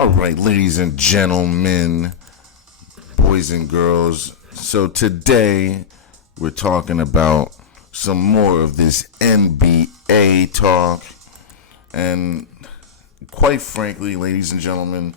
All right, ladies and gentlemen, boys and girls. So today we're talking about some more of this NBA talk. And quite frankly, ladies and gentlemen,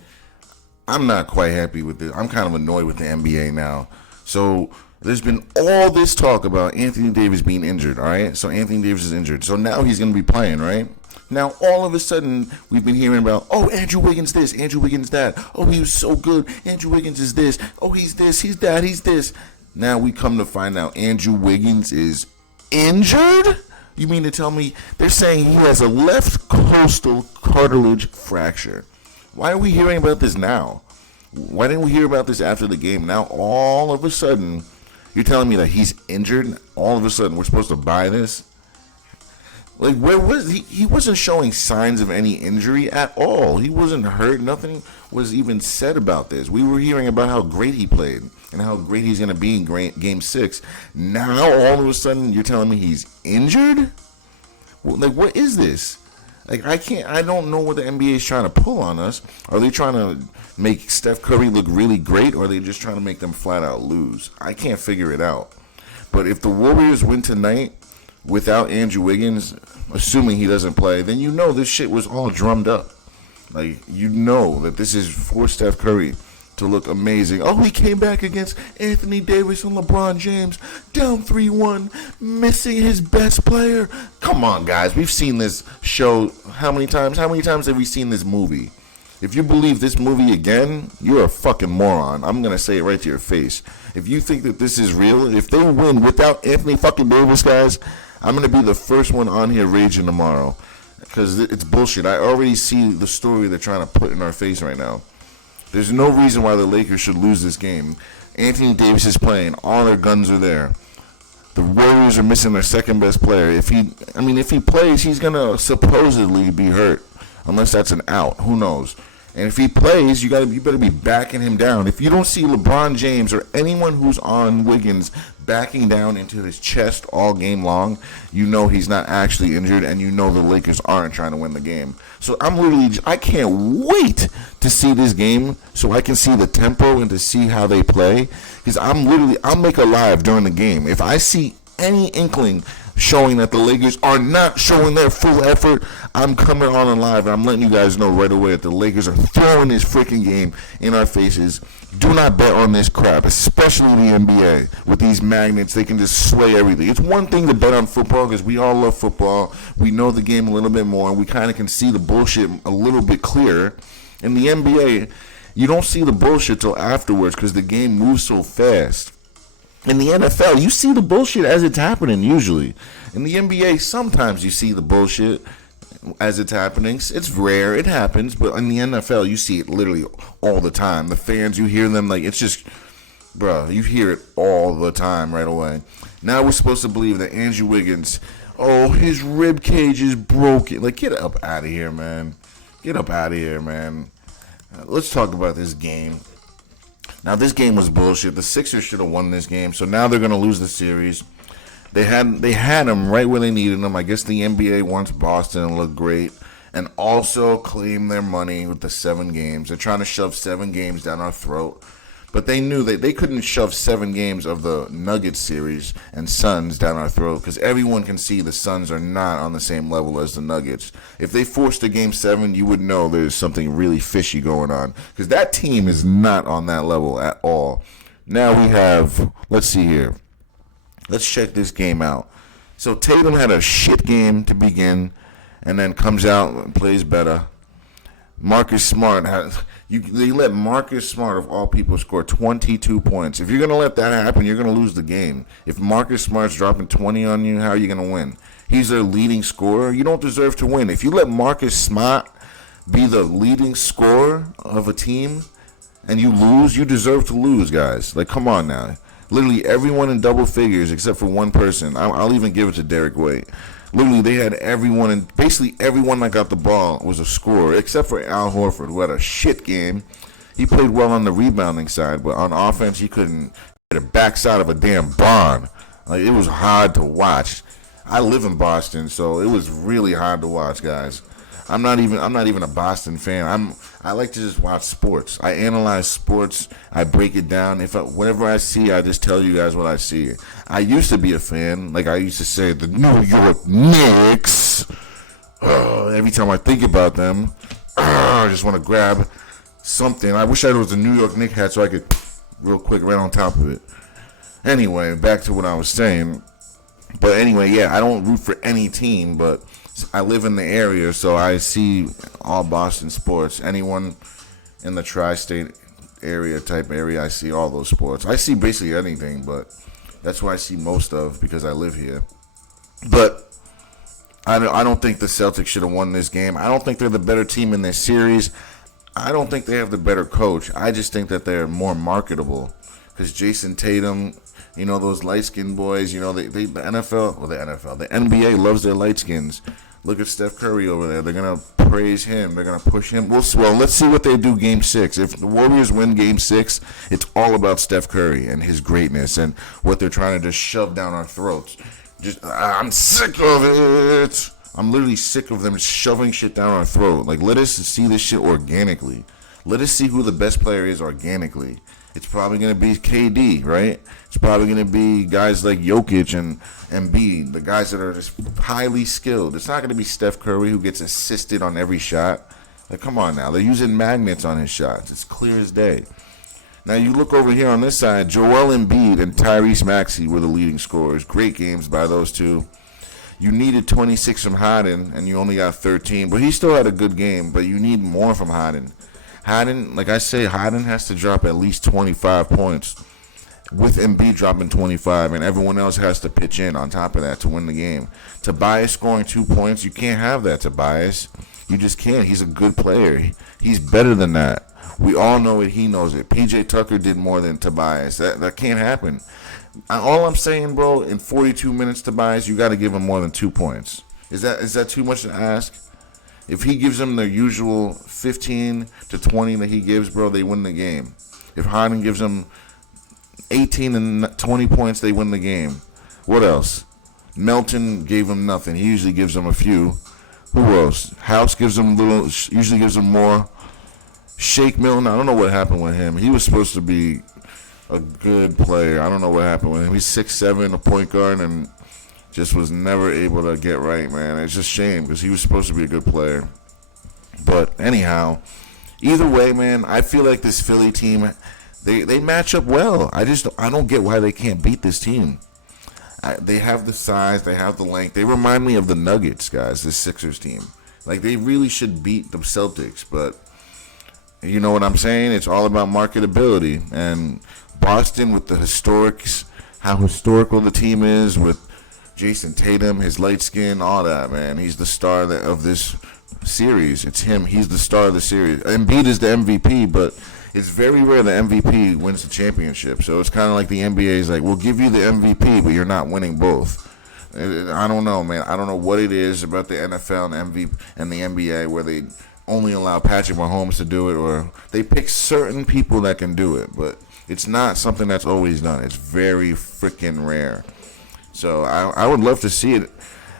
I'm not quite happy with it. I'm kind of annoyed with the NBA now. So there's been all this talk about Anthony Davis being injured, all right? So Anthony Davis is injured. So now he's going to be playing, right? Now, all of a sudden, we've been hearing about, oh, Andrew Wiggins this, Andrew Wiggins that. Oh, he was so good. Andrew Wiggins is this. Oh, he's this, he's that, he's this. Now we come to find out Andrew Wiggins is injured? You mean to tell me they're saying he has a left costal cartilage fracture? Why are we hearing about this now? Why didn't we hear about this after the game? Now, all of a sudden, you're telling me that he's injured? All of a sudden, we're supposed to buy this? Like, where was he? He wasn't showing signs of any injury at all. He wasn't hurt. Nothing was even said about this. We were hearing about how great he played and how great he's going to be in Game 6. Now, all of a sudden, you're telling me he's injured? Like, what is this? Like, I don't know what the NBA is trying to pull on us. Are they trying to make Steph Curry look really great, or are they just trying to make them flat out lose? I can't figure it out. But if the Warriors win tonight without Andrew Wiggins, assuming he doesn't play, then you know this shit was all drummed up. Like, you know that this is for Steph Curry to look amazing. Oh, he came back against Anthony Davis and LeBron James, down 3-1, missing his best player. Come on, guys. We've seen this show how many times? How many times have we seen this movie? If you believe this movie again, you're a fucking moron. I'm going to say it right to your face. If you think that this is real, if they win without Anthony fucking Davis, guys, I'm going to be the first one on here raging tomorrow. Because it's bullshit. I already see the story they're trying to put in our face right now. There's no reason why the Lakers should lose this game. Anthony Davis is playing. All their guns are there. The Warriors are missing their second best player. If he plays, he's going to supposedly be hurt. Unless that's an out. Who knows? And if he plays, you better be backing him down. If you don't see LeBron James or anyone who's on Wiggins backing down into his chest all game long, you know he's not actually injured, and you know the Lakers aren't trying to win the game. So I can't wait to see this game so I can see the tempo and to see how they play. Because I'll make a live during the game. If I see any inkling showing that the Lakers are not showing their full effort, I'm coming on and live, and I'm letting you guys know right away that the Lakers are throwing this freaking game in our faces. Do not bet on this crap, especially the NBA. With these magnets, they can just slay everything. It's one thing to bet on football because we all love football. We know the game a little bit more, and we kind of can see the bullshit a little bit clearer. In the NBA, you don't see the bullshit till afterwards because the game moves so fast. In the NFL, you see the bullshit as it's happening usually. In the NBA, sometimes you see the bullshit as it's happening. It's rare, it happens, but in the NFL, you see it literally all the time. The fans, you hear them like, it's just, bro, you hear it all the time right away. Now we're supposed to believe that Andrew Wiggins, oh, his rib cage is broken. Like, get up out of here, man. Get up out of here, man. Let's talk about this game. Now, this game was bullshit. The Sixers should have won this game, so now they're going to lose the series. They had them right where they needed them. I guess the NBA wants Boston to look great and also claim their money with the 7 games. They're trying to shove 7 games down our throat. But they knew that they couldn't shove 7 games of the Nuggets series and Suns down our throat because everyone can see the Suns are not on the same level as the Nuggets. If they forced a Game 7, you would know there's something really fishy going on because that team is not on that level at all. Now we have, let's see here. Let's check this game out. So Tatum had a shit game to begin and then comes out and plays better. Marcus Smart they let Marcus Smart of all people score 22 points. If you're going to let that happen, you're going to lose the game. If Marcus Smart's dropping 20 on you, how are you going to win? He's their leading scorer. You don't deserve to win. If you let Marcus Smart be the leading scorer of a team and you lose, you deserve to lose, guys. Like, come on now. Literally everyone in double figures except for one person. I'll even give it to Derek White. Literally, they had everyone, and basically everyone that got the ball was a scorer, except for Al Horford, who had a shit game. He played well on the rebounding side, but on offense, he couldn't hit the backside of a damn barn. Like, it was hard to watch. I live in Boston, so it was really hard to watch, guys. I'm not even a Boston fan. I like to just watch sports. I analyze sports. I break it down. Whatever I see, I just tell you guys what I see. I used to be a fan. Like I used to say, the New York Knicks. Every time I think about them, I just want to grab something. I wish I was a New York Knicks hat so I could real quick right on top of it. Anyway, back to what I was saying. But anyway, yeah, I don't root for any team, but I live in the area, so I see all Boston sports. Anyone in the tri-state area, I see all those sports. I see basically anything, but that's what I see most of because I live here. But I don't think the Celtics should have won this game. I don't think they're the better team in this series. I don't think they have the better coach. I just think that they're more marketable because Jason Tatum, you know, those light-skinned boys, you know, the NBA loves their light skins. Look at Steph Curry over there. They're going to praise him. They're going to push him. Well, let's see what they do Game 6. If the Warriors win Game 6, it's all about Steph Curry and his greatness and what they're trying to just shove down our throats. I'm sick of it. I'm literally sick of them shoving shit down our throat. Like, let us see this shit organically. Let us see who the best player is organically. It's probably going to be KD, right? It's probably going to be guys like Jokic and Embiid, the guys that are just highly skilled. It's not going to be Steph Curry who gets assisted on every shot. Like, come on now. They're using magnets on his shots. It's clear as day. Now, you look over here on this side, Joel Embiid and Tyrese Maxey were the leading scorers. Great games by those two. You needed 26 from Harden, and you only got 13. But he still had a good game, but you need more from Harden. Harden, like I say, Harden has to drop at least 25 points with Embiid dropping 25, and everyone else has to pitch in on top of that to win the game. Tobias scoring 2 points, you can't have that, Tobias. You just can't. He's a good player. He's better than that. We all know it. He knows it. PJ Tucker did more than Tobias. That can't happen. All I'm saying, bro, in 42 minutes, Tobias, you got to give him more than 2 points. Is that too much to ask? If he gives them the usual 15 to 20 that he gives, bro, they win the game. If Harden gives them 18 and 20 points, they win the game. What else? Melton gave them nothing. He usually gives them a few. Who else? House gives them usually gives them more. Shake Milton, I don't know what happened with him. He was supposed to be a good player. I don't know what happened with him. He's 6'7", a point guard, and just was never able to get right, man. It's just a shame because he was supposed to be a good player. But anyhow, either way, man, I feel like this Philly team, they match up well. I don't get why they can't beat this team. They have the size, they have the length. They remind me of the Nuggets, guys, this Sixers team. Like, they really should beat the Celtics, but you know what I'm saying? It's all about marketability. And Boston with the historics, how historical the team is with Jason Tatum, his light skin, all that, man. He's the star of this series. It's him. He's the star of the series. Embiid is the MVP, but it's very rare the MVP wins the championship. So it's kind of like the NBA is like, we'll give you the MVP, but you're not winning both. I don't know, man. I don't know what it is about the NFL and the NBA where they only allow Patrick Mahomes to do it, or they pick certain people that can do it, but it's not something that's always done. It's very freaking rare. So I would love to see it.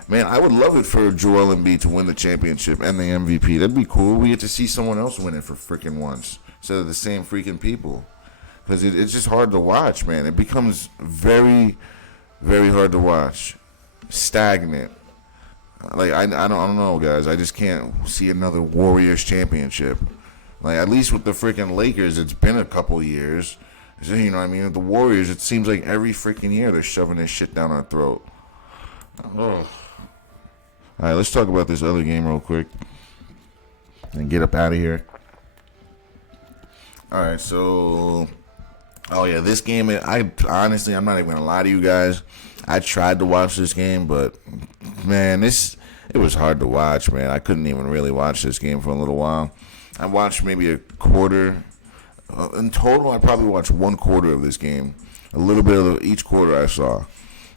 Man, I would love it for Joel Embiid to win the championship and the MVP. That'd be cool. We get to see someone else win it for freaking once instead of the same freaking people. Because it's just hard to watch, man. It becomes very, very hard to watch. Stagnant. Like, I don't know, guys. I just can't see another Warriors championship. Like, at least with the freaking Lakers, it's been a couple years. You know what I mean? With the Warriors, it seems like every freaking year they're shoving this shit down our throat. Oh. All right, let's talk about this other game real quick and get up out of here. All right, so, oh yeah, this game, honestly, I'm not even gonna lie to you guys. I tried to watch this game, but man, it was hard to watch, man. I couldn't even really watch this game for a little while. I watched maybe a quarter. In total, I probably watched 1/4 of this game. A little bit of each quarter I saw.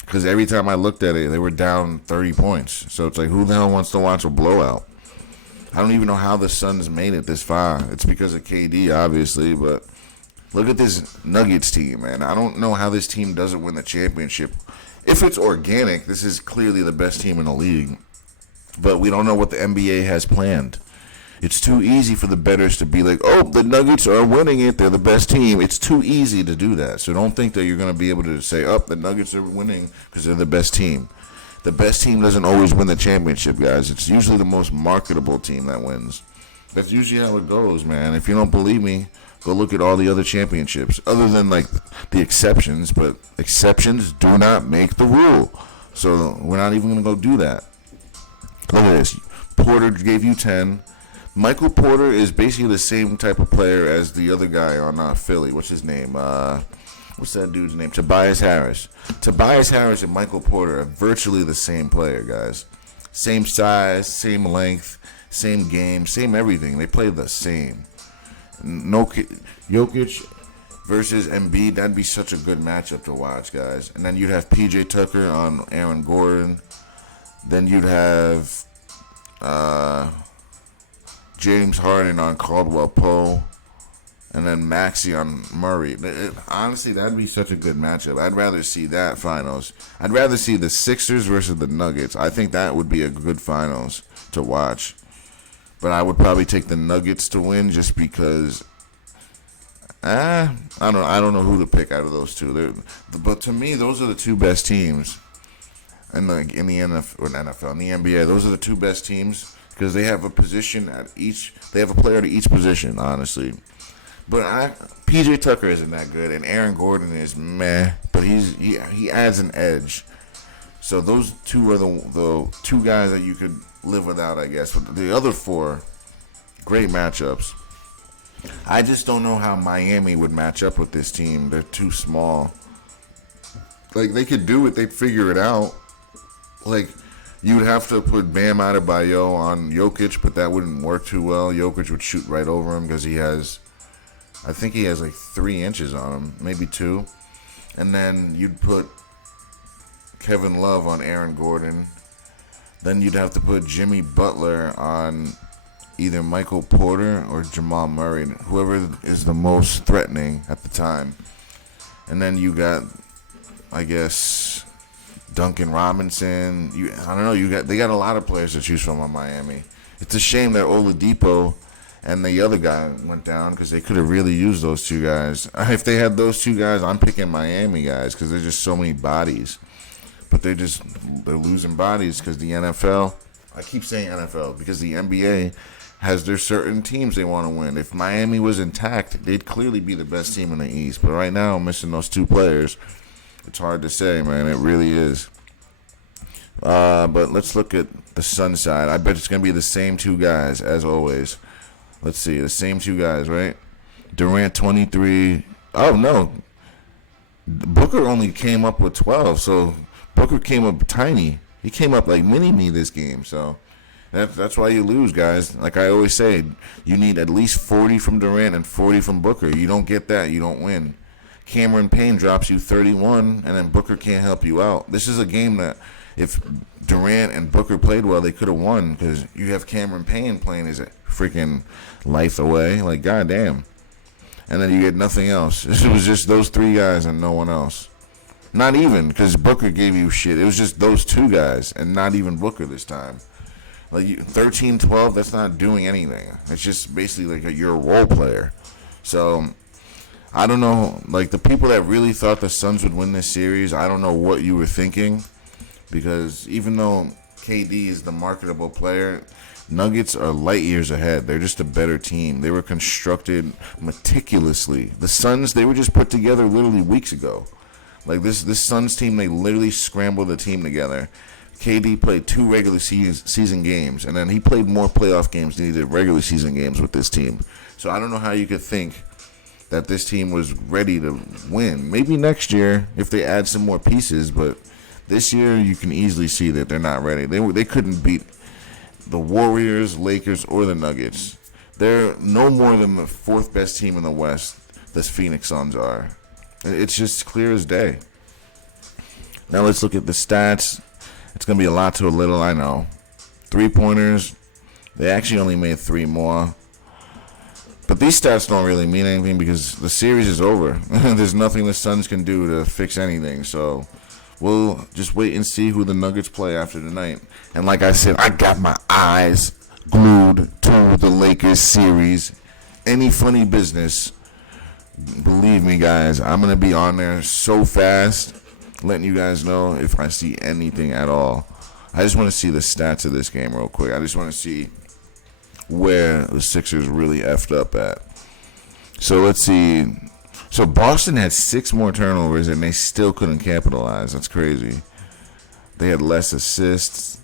Because every time I looked at it, they were down 30 points. So it's like, who the hell wants to watch a blowout? I don't even know how the Suns made it this far. It's because of KD, obviously, but look at this Nuggets team, man. I don't know how this team doesn't win the championship. If it's organic, this is clearly the best team in the league. But we don't know what the NBA has planned. It's too easy for the bettors to be like, oh, the Nuggets are winning it. They're the best team. It's too easy to do that. So don't think that you're going to be able to say, oh, the Nuggets are winning because they're the best team. The best team doesn't always win the championship, guys. It's usually the most marketable team that wins. That's usually how it goes, man. If you don't believe me, go look at all the other championships, other than like the exceptions. But exceptions do not make the rule. So we're not even going to go do that. Look at this. Porter gave you 10. Michael Porter is basically the same type of player as the other guy on Philly. What's his name? What's that dude's name? Tobias Harris. Tobias Harris and Michael Porter are virtually the same player, guys. Same size, same length, same game, same everything. They play the same. No, Jokic versus Embiid, that'd be such a good matchup to watch, guys. And then you'd have PJ Tucker on Aaron Gordon. Then you'd have James Harden on Caldwell Pope, and then Maxey on Murray. Honestly, that'd be such a good matchup. I'd rather see that finals. I'd rather see the Sixers versus the Nuggets. I think that would be a good finals to watch. But I would probably take the Nuggets to win just because I don't know who to pick out of those two. But to me, those are the two best teams in the NFL, or NFL, in the NBA. Those are the two best teams. Because they have a position at each, they have a player to each position, honestly. But PJ Tucker isn't that good, and Aaron Gordon is meh. But he adds an edge. So those two are the two guys that you could live without, I guess. But the other four, great matchups. I just don't know how Miami would match up with this team. They're too small. Like, they could do it, they'd figure it out. Like, you would have to put Bam Adebayo on Jokic, but that wouldn't work too well. Jokic would shoot right over him because I think he has like 3 inches on him, maybe 2. And then you'd put Kevin Love on Aaron Gordon. Then you'd have to put Jimmy Butler on either Michael Porter or Jamal Murray, whoever is the most threatening at the time. And then you got, I guess, Duncan Robinson. I don't know. They got a lot of players to choose from on Miami. It's a shame that Oladipo and the other guy went down because they could have really used those two guys. If they had those two guys, I'm picking Miami guys because there's just so many bodies. But they're losing bodies because the NFL. I keep saying NFL because the NBA has their certain teams they want to win. If Miami was intact, they'd clearly be the best team in the East. But right now, missing those two players. It's hard to say, man. It really is. But let's look at the Sun side. I bet it's going to be the same two guys, as always. Let's see. The same two guys, right? Durant, 23. Oh, no. Booker only came up with 12, so Booker came up tiny. He came up like mini-me this game, so that's why you lose, guys. Like I always say, you need at least 40 from Durant and 40 from Booker. You don't get that, you don't win. Cameron Payne drops you 31, and then Booker can't help you out. This is a game that if Durant and Booker played well, they could have won because you have Cameron Payne playing his freaking life away. Like, goddamn. And then you get nothing else. It was just those three guys and no one else. Not even, because Booker gave you shit. It was just those two guys and not even Booker this time. Like, 13-12, that's not doing anything. It's just basically like you're a role player. So I don't know, like the people that really thought the Suns would win this series, I don't know what you were thinking, because even though KD is the marketable player, Nuggets are light years ahead. They're just a better team. They were constructed meticulously. The Suns, they were just put together literally weeks ago. Like this Suns team, they literally scrambled the team together. KD played 2 regular season games, and then he played more playoff games than he did regular season games with this team. So I don't know how you could think that this team was ready to win. Maybe next year if they add some more pieces, but this year you can easily see that they're not ready. They couldn't beat the Warriors, Lakers, or the Nuggets. They're no more than the 4th best team in the West. The Phoenix Suns are. It's just clear as day. Now let's look at the stats. It's going to be a lot to a little, I know. 3-pointers, they actually only made 3 more. But these stats don't really mean anything because the series is over. There's nothing the Suns can do to fix anything. So we'll just wait and see who the Nuggets play after tonight. And like I said, I got my eyes glued to the Lakers series. Any funny business, believe me, guys, I'm going to be on there so fast, letting you guys know if I see anything at all. I just want to see the stats of this game real quick. I just want to see where the Sixers really effed up at. So let's see. So Boston had 6 more turnovers and they still couldn't capitalize. That's crazy. They had less assists.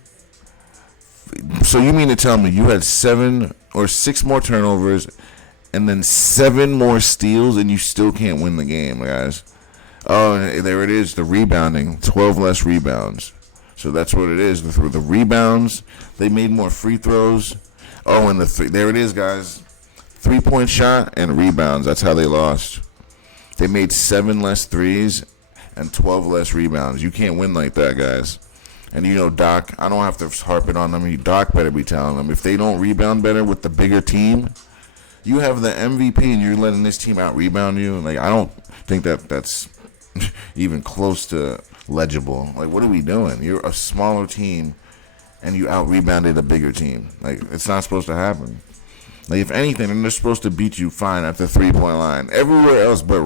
So you mean to tell me you had 7 or 6 more turnovers and then 7 more steals and you still can't win the game, guys? Oh, and there it is, the rebounding. 12 less rebounds. So that's what it is. The rebounds, they made more free throws. Oh, and there it is, guys. 3-point shot and rebounds. That's how they lost. They made 7 less threes and 12 less rebounds. You can't win like that, guys. And you know, Doc, I don't have to harp it on them. Doc better be telling them. If they don't rebound better with the bigger team, you have the MVP and you're letting this team out-rebound you. Like, I don't think that's even close to legible. Like, what are we doing? You're a smaller team and you out-rebounded a bigger team. Like, it's not supposed to happen. Like, if anything, then they're supposed to beat you fine at the 3-point line. Everywhere else but